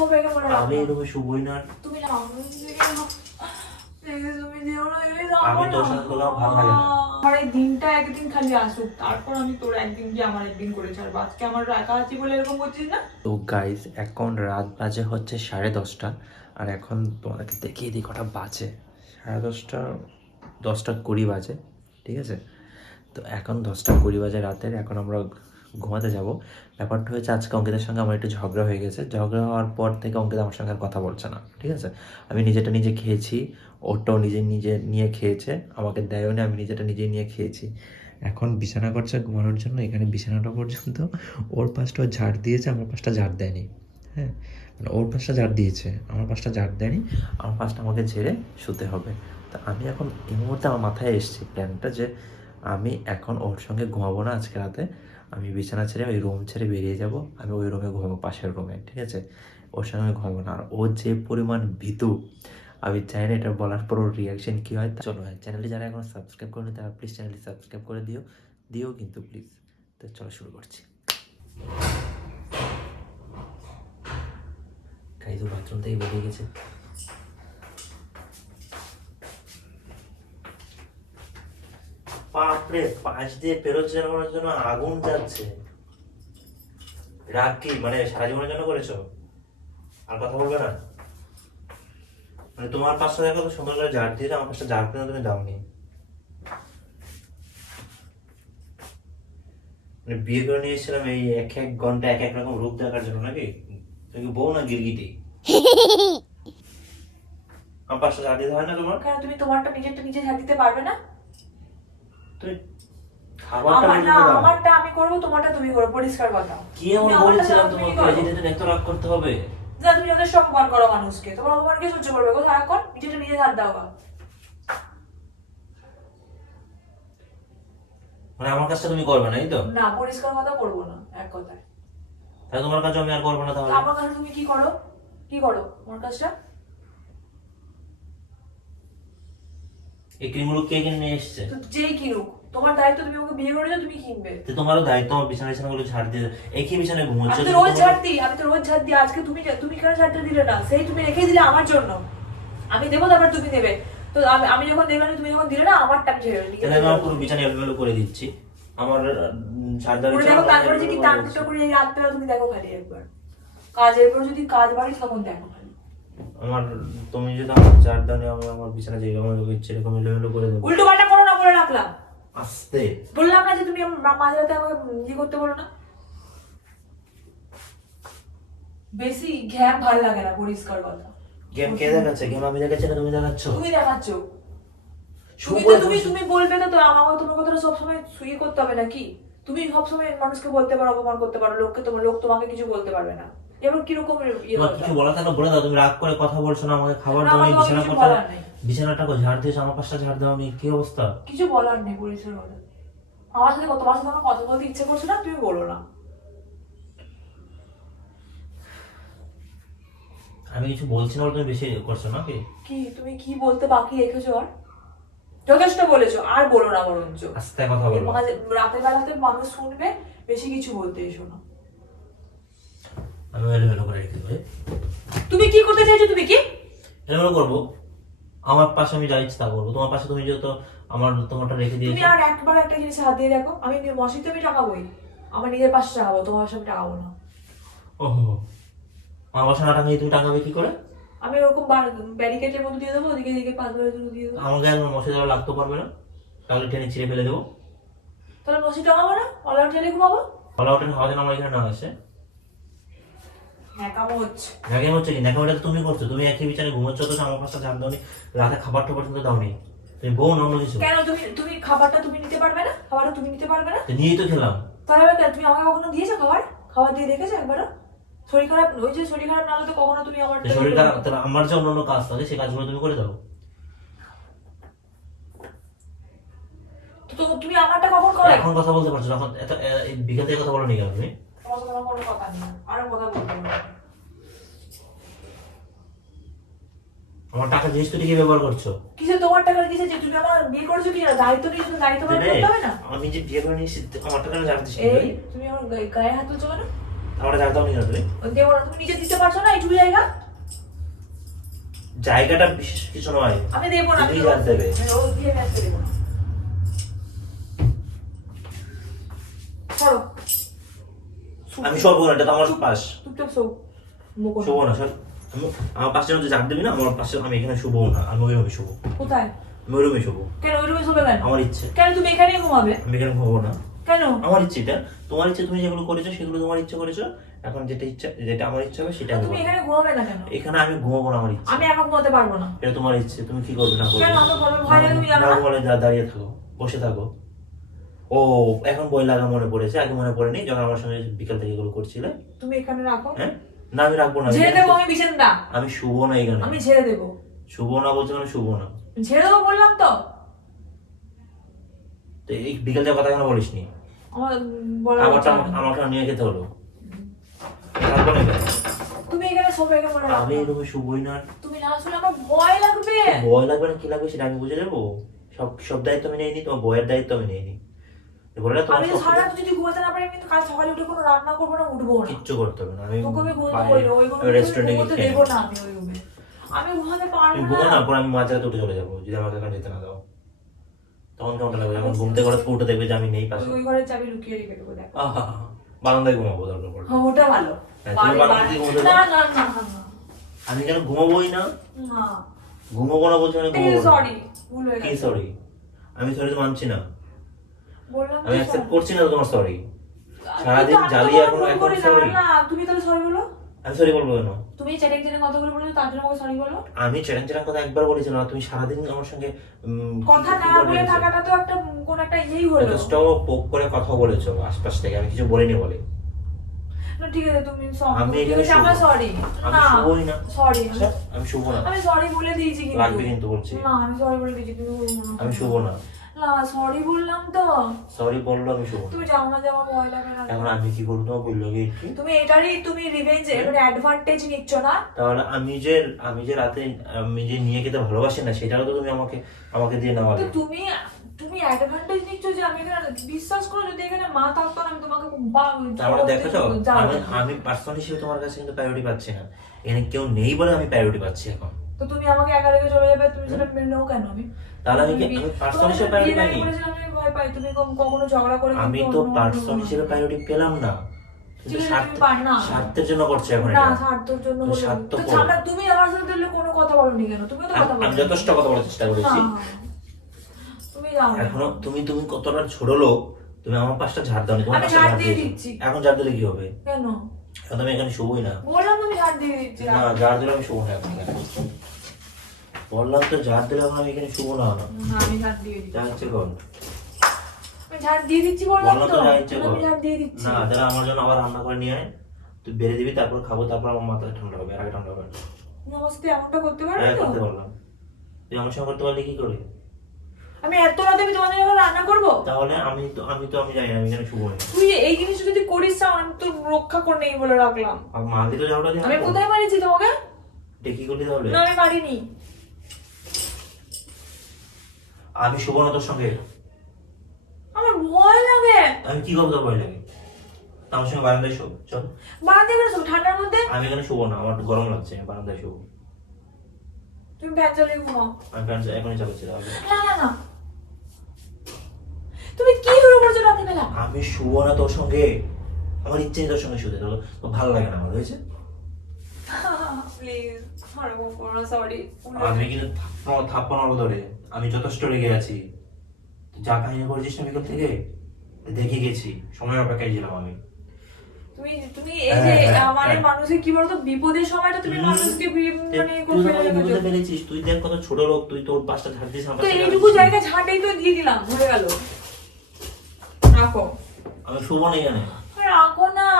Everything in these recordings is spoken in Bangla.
সবাইকে বলে রাখো। আমি এই রুমে শুবই না। তুমি যাও, তুমি যেও না, আমি তোর সাথে তোলাও ভালো লাগে না। আমার এই দিনটা একদিন খালি আসুক, তারপর আমি তোর একদিন কি আমার একদিন করে ছাড়বো। আজকে আমার একা আছি বলে এরকম করছিস না? তো গাইস এখন রাত বাজে হচ্ছে 10:30, আর এখন তোমাদেরকে দেখিয়ে দিই কটা বাজে। 10:30, 10:20 বাজে, ঠিক আছে। তো এখন 10:20 বাজে রাতের, এখন আমরা ঘুমাতে যাব। ব্যাপারটা হয়েছে আজকে অঙ্কিতার সঙ্গে আমার একটু ঝগড়া হয়ে গেছে। ঝগড়া হওয়ার পর থেকে অঙ্কিতা আমার সঙ্গে আর কথা বলছে না, ঠিক আছে। আমি নিজেটা নিজে খেয়েছি, ওরটাও নিজে নিজে নিয়ে খেয়েছে, আমাকে দেয়ও না, আমি নিজেটা নিজে নিয়ে খেয়েছি। এখন বিছানা করছে ঘুমানোর জন্য, এখানে বিছানাটা পর্যন্ত ওর পাশটা ঝাড় দিয়েছে, আমার পাশটা ঝাড় দেয়নি। হ্যাঁ, মানে ওর পাশটা ঝাড় দিয়েছে, আমার পাশটা ঝাড় দেয়নি, আমার পাশটা আমাকে ঝেড়ে শুতে হবে। তা আমি এখন এই মুহূর্তে আমার মাথায় এসেছি প্ল্যানটা যে আমি এখন ওর সঙ্গে ঘুমাবো না আজকে রাতে। আমি বিছানা ছেড়ে ওই রুম ছেড়ে বেরিয়ে যাব, আমি ওই রুমে ঘুমাবো, পাশের রুমে, ঠিক আছে। ওর সঙ্গে আমি ঘুমাবো না। আর ও যে পরিমাণ ভীতু, আমি চাই না এটা বলার পর ওর রিয়াকশন কী হয়। চলো, হ্যাঁ, চ্যানেলটি যারা এখন সাবস্ক্রাইব করেনি তারা প্লিজ চ্যানেলটি সাবস্ক্রাইব করে দিও কিন্তু প্লিজ। তো চলো শুরু করছি। কাইজু বাথরুম থেকে বেরিয়ে গেছে। বাপরে, পাশ দিয়ে পেরোচ্ছে আমার জন্য আগুন যাচ্ছে। রাগ কি মানে সারা জীবনের জন্য করেছো? আর কথা বলবে না? মানে তোমার পাশটা দেখো তো সুন্দর করে ঝাড় দিয়ে, আমার পাশটা ঝাড় দিয়ে তুমি দাওনি। মানে বিয়ে করে নিয়ে এসেছিলাম এই এক এক ঘন্টা এক এক রকম রূপ দেখার জন্য নাকি? তুমি কি বউ না গিরগিটি? আমার পাশটা ঝাড় দিতে হয় না তোমার? কেন তুমি তোমারটা নিজেরটা নিজে ঝাড় দিতে পারবে না? তুই খাবারটা আমার নিজে না, দাও। আমারটা আমি করবো, তোমারটা তুমি করো, পরিষ্কার কথা। কি এমন বলেছিলাম তোমাকে যে তুমি এত রাগ করতে হবে? যা, তুমি যথেষ্ট অপমান করো মানুষকে, তোমার অপমান কে সহ্য করবে গো? সারাক্ষণ নিজেটা নিজে ঝাড় দাও গা। মানে আমার কাজটা তুমি করবে না, এই তো? না, পরিষ্কার কথা করবো না, এক কথায়। তাহলে তোমার কাজ আমি আর করবো না তাহলে? আমার কাছে তুমি কি করো? কি করো আমার কাজটা? এই ক্রিমগুলো কে কিনে নিয়ে এসছে? তো যেই কিনুক, তোমার দায়িত্ব, তুমি ওকে বিয়ে করেছো, তুমি কিনবে। তো তোমারও দায়িত্ব আমার বিছানা বিছানাগুলো ঝাড় দিয়ে দাও। একই বিছানায় ঘুমোচ্ছ। আমি তো রোজ ঝাড় দিই, আমি তো রোজ ঝাড় দিই। আজকে তুমি কেন ঝাড়টা দিলে না? সেই তুমি রেখে দিলে আমার জন্য। আমি দেবো, তারপর তুমি দেবে। তো আমি যখন দেখলাম তুমি যখন দিলে না, আমারটা আমি ঝেড়ে দিই। তাহলে আমি আমার পুরো বিছানা এলোমেলো করে দিচ্ছি। আমার ঝাড় দেওয়ার পুরো ইচ্ছা দেখো, আমার তারপরে যে কি এলোমেলো টাক করে টুকটা দিচ্ছি। করে এই রাতটা তুমি দেখো খালি একবার। কাজের পর যদি কাজ বাড়ি তখন দেখো খালি। আমার তুমি যদি আমার ঝাড় দাও, আমি আমার বিছানা যেরকম ইচ্ছে এরকম এলোমেলো করে দেবো। উল্টো পাল্টা করো না, বলে রাখলাম। আস্তে বললাম না যে তুমি মাঝরাতে আমাকে ইয়ে করতে বলো না। বেশি ঘ্যাম ভাল লাগে না, পরিষ্কার কথা। গেম কে দেখাচ্ছে? গেম আমি দেখাচ্ছি না তুমি দেখাচ্ছ? তুমি দেখাচ্ছো। তুমি শুভ তো তুমি বলবে না তো, আমাকে তোমার কথাটা সবসময় সুইয়ে করতে হবে নাকি? তুমি সবসময় মানুষকে বলতে পারো, অপমান করতে পারো, লোক তোমাকে কিছু বলতে পারবে না। এবার কিরকম ইয়ে তোমার কথা? কিছু বলা থাকলে বলে দাও। তুমি রাগ করে কথা বলছো না, আমাকে খাবার না, দাও, আমার বিছানা কিছু করতে বলার নেই। বিছানাটা ঝাড় দিয়েছো, আমার পাশটা ঝাড় দাও, আমি কি অবস্থা? কিছু বলার নেই, পরিষ্কার কথা। আমার সাথে তোমার সাথে আমার কথা বলতে ইচ্ছে করছে না, তুমি বলো না। আমি কিছু বলছি না বলে তুমি বেশি করছো নাকি? কি তুমি কি বলতে বাকি রেখেছো? আর যথেষ্ট বলেছো, আর বলো না বরঞ্চ। আস্তে কথা বলো। রাতের বেলাতে মানুষ শুনবে, বেশি কিছু বলতে এসো না। আমি এলোমেলো করে রেখে দেবো। তুমি কি করতে চাইছো? তুমি কি এলোমেলো করবো? আমার পাশে আমি যা ইচ্ছে তা করবো। তোমার পাশে তুমি যেহেতু তোমারটা রেখে তুমি দিয়েছো। আর একবার একটা জিনিস হাত দিয়ে দেখো, আমি মসজিদে আমি টাকাবোই, আমার নিজের পাশে টাকাবো, তোমার পাশে আমি টাকাবো না। ওহো, আমার পাশে না টাঙিয়ে তুমি টাঙাবে কি করে? আমি ওরকম ব্যারিকেডের মধ্যে দিয়ে দেবো, ওদিকে দিকে 5 বারের জন্য দিয়ে দেবো। আমাকে একবার মশে দেওয়া লাগতে পারবে না? তাহলে টেনে ছিঁড়ে ফেলে দেবো। তাহলে মসজিদ টাকাবো না, অলার জেলে ঘুমাবো। ফলা ওঠেন হাওয়া যেন আমার এখানে না আসে। ন্যাকামো হচ্ছে। ন্যাকামি হচ্ছে কি? ন্যাকামিটা তো তুমি করছো। তুমি একই বিছানায় ঘুমোচ্ছ তো আমার পাশটা ঝাড় দাওনি, রাতে খাবারটা পর্যন্ত দাওনি। তুমি বউ না অন্য কিছু? কেন তুমি খাবারটা তুমি নিতে পারবে না? খাবারটা তুমি নিতে পারবে না? তো নিয়েই তো খেলাম। তাহলে আবার কেন? তুমি আমাকে কখনো দিয়েছো খাবার? খাবার দিয়ে দেখেছো একবারও? শরীর খারাপ, ওই যে শরীর খারাপ না হলে তো কখনো তুমি আমার তো শরীর খারাপ, তাহলে আমার যে অন্য কাজ থাকে সেই কাজগুলো তুমি করে দাও। তো তুমি আমারটা কখন করো? এখন কথা বলতে পারছো? এখন বিকেল থেকে কথা বলো নি কেন তুমি? তোমার সাথে আমার কোনো কথা নেই, আরো কথা বলতে পারবো না। আমার টাকা জিনিস তো ঠিকই ব্যবহার করছো। কিসে তোমার টাকা কিসে? যে তুমি আমার বিয়ে করেছো কি দায়িত্ব নিয়েছো, দায়িত্ব পালন করতে হবে না? আমি যে বিয়ে করে নিয়েছি আমার টাকা ঝাড় দিস এই তুমি আমার গায়ে হাত তুলছো কেন? আমরা ঝাড় দাও নি কেন তুমি? দেবো না, তুমি নিজে দিতে পারছো না এইটুকু জায়গা? জায়গাটা বিশেষ কিছু নয়, আমি দেবো না, তুমি ঝাড় দেবে। ও দিয়ে আসতে দেবো না। সরো। আমি সরবো না, এটা তো আমার পাশ। চুপচাপ সরো। বকো না। শুবো না সর। আমার পাশে যে ঝাড় দিবি না, আমার পাশে আমি এখানে শুবো না, আমি ওই রুমে শুবো। কোথায়? আমি ওই রুমে শুবো। কেন ওই রুমে শোবে কেন? আমার ইচ্ছে। কেন তুমি এখানেই ঘুমাবে? আমি এখানে ঘুমাবো না। কেন? আমার ইচ্ছে এটা, তোমার ইচ্ছে, তুমি যেগুলো করেছো সেগুলো তোমার ইচ্ছে করেছো, এখন যেটা ইচ্ছা, যেটা আমার ইচ্ছা হবে সেটা আমি তুমি করবো। এখানে ঘুমাবে না কেন? এখানে আমি ঘুমাবো না, আমার ইচ্ছে। আমি একা ঘুমাতে পারবো না। এটা তোমার ইচ্ছে, তুমি কি করবে না করবে। কেন? আমার ঘরে ভয় লাগে, তুমি জানো না না? ঘুমালে দাঁড়িয়ে থাকো, বসে থাকো। ও এখন বই লাগা মনে পড়েছে, আগে মনে পড়েনি যখন আমার সঙ্গে বিকাল থেকে এগুলো করছিলে। তুমি এখানে রাখো। হ্যাঁ না, আমি রাখবো না। ছেড়ে দেবো আমি বিছানাটা। আমি শুবো না এখানে। আমি ছেড়ে দেবো। শুবো না বলছো, আমি শুবো না। ছেড়ে দেবো বললাম তো। তো এই বিকাল থেকে কথা কেন বলিস নি? আমার বলার আমারটা কথা না। আমারটা নিয়ে খেতে হলো। রাখবো না কেন? তুমি এখানে শোবে, এখানে বলে আমি এই রাখো। রুমে শুবোই না। তুমি না শুলে আমার ভয় লাগবে। ভয় লাগবে না কি লাগবে সেটা আমি বুঝে যাবো। সব সব দায়িত্ব আমি নিয়ে নি, তোমার বইয়ের দায়িত্ব আমি নিয়ে নি। বলে না তোমার আমি সব সারা রাত যদি ঘুমাতে না পারি, আমি কিন্তু কাল সকালে উঠে কোনো রান্না করবো না, উঠবো না। কিচ্ছু করতে হবে না। আমি তোকে আমি ঘুমাতে বাইরে বলবো, ওই রুমে রেস্টুরেন্টে গিয়ে ঘুমাতে খেয়ে দেবো নেবো। না আমি ওই রুমে। আমি ঘুমাতে তুমি পারবো ঘুমো না। না, পরে আমি মাঝরাতে উঠে চলে যাবো যদি আমাকে এখানে যেতে না দাও। তখন কেমন লাগবে যখন ঘুম থেকে উঠে দেখবে যে আমি নেই পাশে। ওই ঘরের চাবি লুকিয়ে রেখে দেবো, দেখো। আহা, বারান্দায় ঘুমাবো দরকার পড়লে। হ্যাঁ, ওটা ভালো। হ্যাঁ, তুমি বারান্দায় ঘুমোতে না দাও। না না না না। আমি কেন ঘুমাবোই না? না। ঘুমাবো না বলছো, আমি ঘুমাবো না। সরি, ভুল হয়ে কি গেছে। সরি? আমি সরি তো মানছি না, বললাম আমি তো অ্যাকসেপ্ট sorry। করছি না তোমার সরি। আমি সারাদিন তো জ্বালিয়ে তোমাকে এখন ভুল এখন করি না, সরি। না, তুমি তাহলে সরি বলো। আমি সরি বলবো কেন? তুমি চ্যাটিং চ্যাটিং কথাগুলো বলেছো, তার জন্য আমাকে সরি বলো। আমি চ্যালেঞ্জ চ্যালেঞ্জ কথা একবার বলেছি না, তুমি সারাদিন আমার সঙ্গে কথা না বলে থাকাটা তো একটা কোন একটা ইয়েই হলো। যথেষ্ট পোক করে কথা বলেছো আশপাশ থেকে, আমি কিছু বলিনি বলে। না ঠিক আছে, তুমি আমি ঠিক এখানে আছে, আমার শুবো। সরি। আমি না শুবোই না। সরি, আচ্ছা, আমি শুবো না। আমি সরি বলে দিয়েছি কিন্তু। রাখবে কিন্তু বলছি। না, আমি সরি বলে দিয়েছি, তুমি বলবো না। আমি শুবো না। না, সরি বললাম তো। সরি বললো, আমি শুবো না। তুমি যাও না, যাও, ভয় লাগে না। এখন আমি কি করবো তোমার বললো কি একটু? তুমি এটারই তুমি রিভেঞ্জ মানে অ্যাডভান্টেজ নিচ্ছ না। তাহলে আমি যে রাতে আমি যে নিয়ে খেতে ভালোবাসি না, সেটাও তো তুমি আমাকে আমাকে দিয়ে নেওয়া তো তুমি তুমি অ্যাডভান্টেজ নিচ্ছ যে আমি এখানে, বিশ্বাস করো যদি এখানে মা থাকতো না, আমি তোমাকে তাহলে দেখেছো, আমি পার্সোনাল হিসেবে তোমার কাছে কিন্তু প্রায়োরিটি পাচ্ছি না। এখানে কেউ নেই বলে আমি প্রায়োরিটি পাচ্ছি এখন। তো তুমি আমাকে একা রেখে চলে যাবে, তুমি সেটা মেনে নাও কেন? আমি তাহলে আমি পার্সোনাল হিসেবে প্রায়োরিটি পাইনি। আমি ভয় পাই তুমি কখনো ঝগড়া করে আমি তো পার্সোনাল হিসেবে প্রায়োরিটি পেলাম না। কিন্তু স্বার্থের জন্য করছে এখন না, এটা। স্বার্থের জন্য তো বলে- স্বার্থ তো করো। ছাড়া তুমি আমার সাথে তাহলে কোনো কথা বলোনি কেন? তুমি তো কথা আমি বলো। যথেষ্ট কথা বলার চেষ্টা করেছি। তুমি যাও না। এখনো তুমি কতটা ছোট লোক, তুমি আমার পাশটা ঝাড় দাও নি, তোমার আমি পাশটা ঝাড় ঝাড় দিয়ে দিয়েছি। দিচ্ছি। এখন ঝাড় দিলে কি হবে? কেন? এখন আমি এখানে শুবোই না। বললাম তুমি ঝাড় দিয়ে দিচ্ছি। না, ঝাড় দিলে আমি শুবো না এখন এখানে। বললাম তো ঝাড় দিলে এখন আমি এখানে শুবো না। না, আমি ঝাড় দিয়ে দিচ্ছি। যা ইচ্ছে কর। আমি ঝাড় দিয়ে দিচ্ছি বললাম বললাম তো। তো যা ইচ্ছে কর। আমি ঝাড় দিয়ে দিচ্ছি। না, তাহলে আমার জন্য আবার রান্না করে নিয়ে আয়, তুই বেড়ে দিবি, তারপর খাবো, তারপর আমার মাথা ঠান্ডা হবে, আর আগে ঠান্ডা হবে না। তুমি আমার সাথে এমনটা করতে পারবে হ্যাঁ, তো? করতে পারলাম। তুই আমার সঙ্গে করতে পারলি কি করে? আমি এত রাতে আমি তোমাদের জন্য রান্না করবো? তাহলে আমি জানি না, আমি এখানে শুবো না। তুই এই জিনিসটা যদি করিস না, আমি তো রক্ষা করে নেই বলে রাখলাম। আর মাল দিলে যাওয়াটা আমি কোথায় মারিছি তোমাকে? কি করলি তাহলে? না, আমি মারিনি। আমি শুবো না তোর সঙ্গে। আমার ভয় লাগে। আমি কি করবো, তোর ভয় লাগে? আমার সঙ্গে বারান্দায় শোব, চল। বারান্দায় করে শোবো ঠান্ডার মধ্যে? আমি এখানে শুবো না, আমার গরম লাগছে, আমি বারান্দায় শোবো। তুমি ফ্যান চালিয়ে ঘুমাও। আমি ফ্যান এখনই চালাচ্ছি তাহলে। না না না, তুমি কি শুরু করছো রাতে বেলা? আমি শুবো না তোর সঙ্গে, আমার ইচ্ছে নেই তোর সঙ্গে শুতে, তোর ভালো লাগে না আমার, হয়েছে? প্লিজ, আর বলো না, সরি। আমি কিন্তু থাপ্পড় মারবো ধরে, আমি যথেষ্ট রেগে আছি। তুই যা কাহিনী করেছিস না বিকেল থেকে, দেখে গেছি, সময় অপেক্ষায় ছিলাম আমি। তুমি তুমি এই যে মানে মানুষের কি বলতো, বিপদের সময়টা তুমি মানুষকে মানে তুই তো আমাকে বুঝতে পেরেছিস, তুই দেখ কত ছোট লোক, তুই তোর পাশটা ঝাড় দিস, আমার তো পাশটা এইটুকু জায়গা ঝাঁটেই তো দিয়ে দিলাম, হয়ে গেল। রাখো। আমি শুবো না এখানে। রাখো না।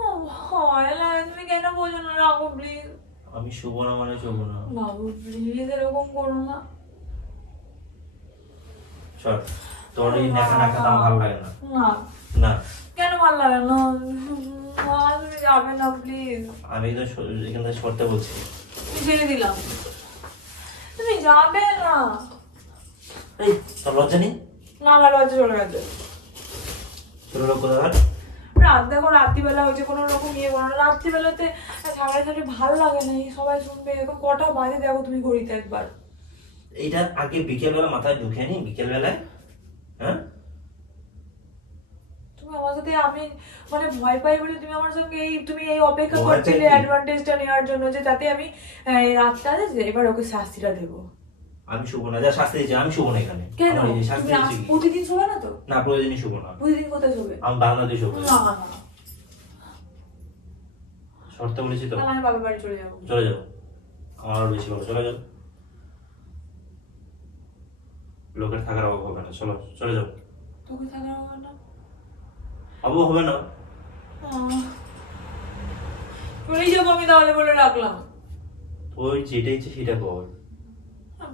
ও ভয় লাগে, তুমি কেন বলছো না? রাখো প্লিজ। আমি শুবো না মানে শুবো না। বাবু প্লিজ এরকম করো না। চল, তোর এই দেখা আমার ভালো লাগে না। না। না, কেন ভালো লাগে না? মা, তুমি যাবে না প্লিজ। আমি তো এখান থেকে সরতে বলছি। আমি ছেড়ে দিলাম। তুমি যাবে না। এই তোর লজ্জা নেই? না, আমার লজ্জা চলে গেছে। ছোট লোক কোথাকার। রাত দেখো, রাত্রিবেলা হয়েছে, কোনো রকম ইয়ে করো না। রাত্রিবেলাতে ঝাড়াঝাড়ি ভালো লাগে না, এই সবাই শুনবে। এখন কটা বাজে দেখো তুমি ঘড়িতে একবার। এইটা আগে বিকেলবেলা মাথায় ঢুকে নি, বিকেলবেলায়। হ্যাঁ, তুমি আমার সাথে, আমি মানে ভয় পাই বলে তুমি আমার সঙ্গে তুমি এই অপেক্ষা ভয় করছিলে পাই কি? অ্যাডভান্টেজটা নেওয়ার জন্য, যে যাতে আমি এই রাতটা আছে এবার ওকে শাস্তিটা দেবো। আমি শুভ না, যা শাস্তি দিচ্ছি আমি শুভ না এখানে। কেন? আমার এই যে শাস্তি তুমি দিচ্ছি কি? প্রতিদিন শোবে না তো? না, প্রতিদিনই শুভ না। প্রতিদিন কোথায় শোবে? আমি বাংলাদেশ শুভ। না না না, শর্ত বলেছি তো, তাহলে আমি বাবার বাড়ি চলে যাবো। চলে যাও। আমার আরো বেশি ভালো, চলে যাও। লোকের থাকার অভাব হবে না, চলো চলে যাও। তোকে থাকার আমার না, অভাব হবে না। চলেই যাবো আমি তাহলে, বলে রাখলাম। ওই যেটা ইচ্ছে সেটা কর।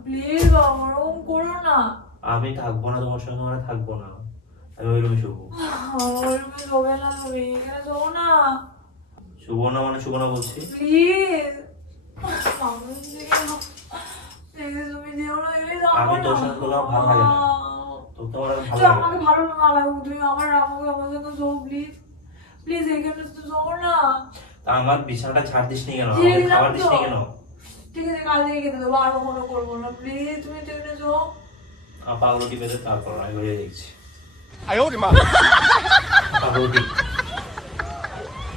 প্লিজ বাবা, ওরকম করো না। আমি থাকবো না তোমার সঙ্গে, আমরা থাকবো না। আমি ওই রুমে শুবো। ওই রুমে শোবে না, তুমি এখানে শোবো না শুবো না মানে শুবো না বলছি। প্লিজ। তুমি যেও না, আমি তোর সাথে তোকে আমার ভালো লাগে না। তোকে আমার ভালো লাগে না। আমাকে ভালো না লাগুক, তুমি আমার সঙ্গে শো প্লিজ। প্লিজ এখানে তো শোবো না। তা আমার বিছানাটা ছাড় দিস নি কেন? দিয়ে আমাকে দিলাম খাবার দিস নি তো। কেন? ঠিক আছে, কাল থেকে খেতে দেবো, আর কখনো করবো না। প্লিজ তুমি এখানে শো। পাগলটি বেঁধে তারপর আমি ঘুরে দেখছি। 哎呦我的妈！ পাগলটি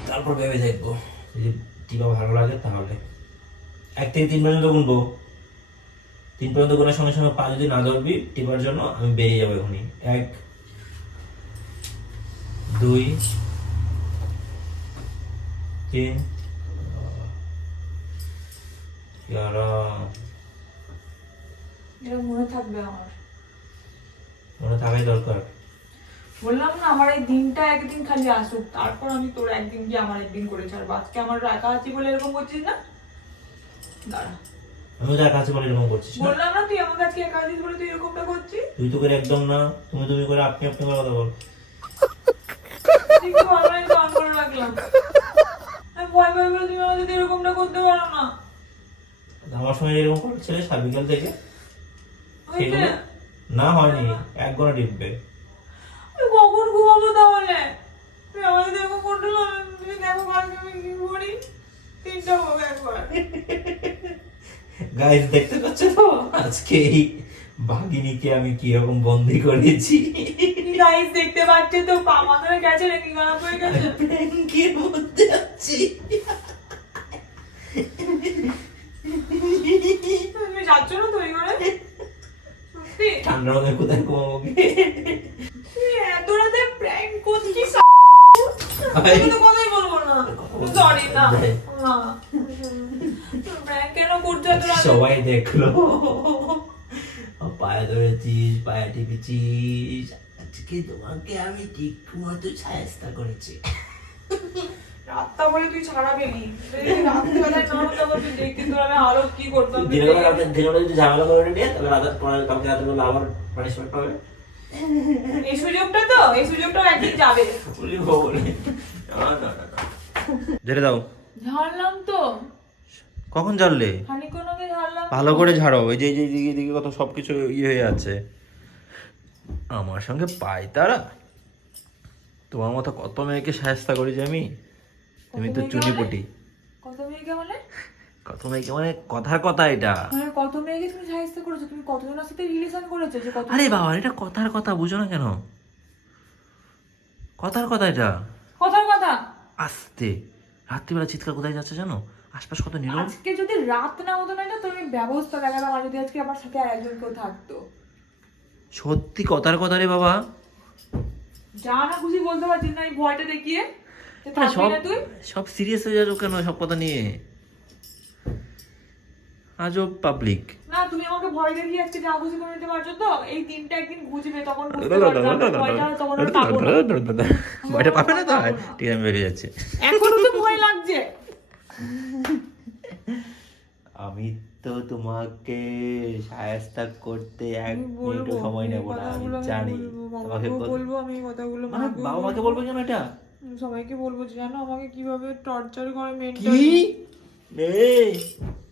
তারপর ভেবে দেখবো যদি টিপা ভালো লাগে তাহলে 1 থেকে 3 পর্যন্ত গুনবো। 3 পর্যন্ত গোনার সঙ্গে সঙ্গে পা যদি না ধরবি টিপার জন্য, আমি বেরিয়ে যাবো এখনই। 1 2 3 এটা মনে থাকবে আমার। মনে থাকাই দরকার। বললাম না, আমার এই দিনটা একদিন খালি আসুক, তারপর আমি তোর একদিন গিয়ে আমার একদিন করে ছাড়বো। আজকে আমার একা আছি বলে এরকম করছিস না? দাঁড়া, আমি তো কাছে বলে এরকম করছিস না। বললাম না তুই আমার কাছে একা আছিস বলে তুই এরকমটা করছিস। তুই তো করে একদম না, তুমি তুমি করে আপনি আপনি করে কথা বল। একটু অনলাইন অন করে রাখলাম। আমি ভয় ভয় বলে তুমি আমার সাথে এরকমটা করতে পারো না। আমার সঙ্গে এরকম করছিলে বিকাল থেকে? হয়েছে? সেগুলো না হয়নি, 1 গোনা টিপবে। আমি কখন ঘুমাবো তাহলে? তুই আমার সাথে এরকম করতে পারো? তুমি দেখো কালকে আমি কি করি। 3টা হবে একবার। গাইস দেখতে পাচ্ছ তো আজকে এই বাঘিনীকে আমি কিরকম বন্দি করেছি। গাইস দেখতে পাচ্ছে তো, পা মাথায় গেছে নাকি, খারাপ হয়ে গেছে? প্র্যাঙ্কের মধ্যে আছি। তুমি যাচ্ছ না তৈরি করে? সত্যি? ঠান্ডার মধ্যে কোথায় ঘুমাবো? তুই এত রাতে প্র্যাঙ্ক করছিস? আমি তো কথাই বলবো না। সরি না। না। প্র্যাঙ্ক কেন করছো এত রাতে? সবাই দেখলো পায়ে ধরেছিস, পায়ে টিপেছিস। আজকে তোমাকে আমি ঠিক মতো সাহায্য করেছি। রাতটা বলে তুই ছাড়া পেলি। রাত্রিবেলায় না হতো আবার তুই দেখতি তোর আমি আরো কি করতাম। দিনের বেলা যদি ঝামেলা করে নিয়ে তাহলে কালকে রাতে বললে আবার পানিশমেন্ট পাবে। এই সুযোগটাও একদিন যাবে। ঝেড়ে দাও। ঝাড়লাম তো, কখন ঝাড়লে? খানিকক্ষণ আগে ঝাড়লাম। ভালো করে ঝাড়ো, ওই যে দিকে দিকে কত সবকিছু ইয়ে হয়ে আছে। আমার সঙ্গে পাই তারা, তোমার মতো কত মেয়েকে সাহায্য করেছি আমি। তুমি তো চুনিপটি। কত মেয়েকে বলে? কত মেয়েকে মানে কথার কথা এটা। মানে কত মেয়েকে তুমি সাহায্য করেছো? তুমি কতজনের সাথে রিলেশন করেছো যে কত? আরে বাবা, এটা কথার কথা, বুঝো না কেন? কথার কথা এটা। কথার কথা? আস্তে, রাত্রিবেলা চিৎকার কোথায় যাচ্ছে জানো? আশপাশ কত নীরব। আজকে যদি রাত না হতো না, তুমি ব্যবস্থা দেখালাম। আর যদি আজকে আমার সাথে আর একজন কেউ থাকতো। সত্যি কথার কথা রে বাবা। যা না খুশি বলতে পারছিস না, এই ভয়টা দেখিয়ে যে আরে থাকবি না তুই। সব সিরিয়াস হয়ে যাচ্ছ কেন সব কথা নিয়ে? আজব পাবলিক। না, তুমি আমাকে ভয় দেখিয়ে আজকে যা খুশি করে নিতে পারছো তো? এই দিনটা একদিন বুঝবে, তখন বুঝতে পারবে ভয়টা, তখন আর পাবো না। ভয়টা পাবে না তো? ঠিক আছে, আমি বেরিয়ে যাচ্ছি। এখনো তো ভয় লাগছে। আমি তো তোমাকে সাহায্য করতে 1 মিনিটও সময় নেব না, আমি জানি। তোমাকে বলবো আমি এই কথাগুলো, মানে বাবা মাকে বলবো কেন এটা? সবাইকে বলবো, জানো আমাকে কিভাবে টর্চার করে কি মেন্টালি। এই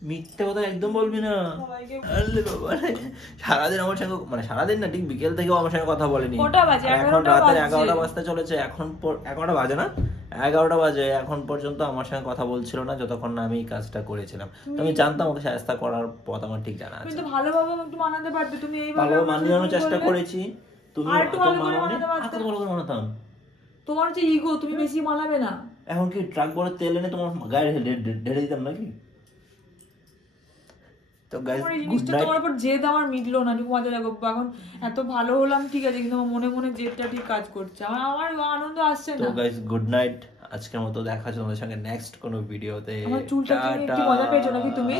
মিথ্যে কথা একদম বলবি না। সবাইকে আরে বাবা রে, সারাদিন আমার সঙ্গে মানে সারাদিন না, ঠিক বিকেল থেকেও আমার সঙ্গে কথা বলেনি। কটা বাজে? আর এখন 11টা রাতের বাজছে। 11টা বাজতে চলেছে, এখন 11টা বাজে না, 11টা বাজে, এখন পর্যন্ত আমার সঙ্গে কথা বলছিল না যতক্ষণ না আমি এই কাজটা করেছিলাম। তো আমি জানতাম ওকে শায়েস্তা করার পথ আমার ঠিক জানা তুমি আছে। তো ভালোভাবে একটু মানাতে পারতে, তুমি এইভাবে ভালো আমার সাথে মানিয়ে চেষ্টা বললে। করেছি, তুমি আর একটু তো ভালো করে মানাওনি। মানাতে পারতে। আর কত ভালো করে মানাতাম। তোমার হচ্ছে ইগো, তুমি বেশি মানাবে না। এখন কি ট্রাক ভরে তেল এনে তোমার গায়ে ঢেলে দিতাম নাকি? তো গাইস, আমার এই গুড জিনিসটা নাইট। তোমার উপর জেদ আমার মিটলো না, ঠিক মজা লাগো। এখন এত ভালো হলাম ঠিক আছে, কিন্তু আমার মনে মনে জেদটা ঠিক কাজ করছে, আমার আনন্দ আসছে তো না। Guys, good night. আজকের মতো দেখা হচ্ছে তোমাদের সঙ্গে নেক্সট কোনো ভিডিওতে। আমার চুলটা তুমি একটু মজা পেয়েছো নাকি তুমি?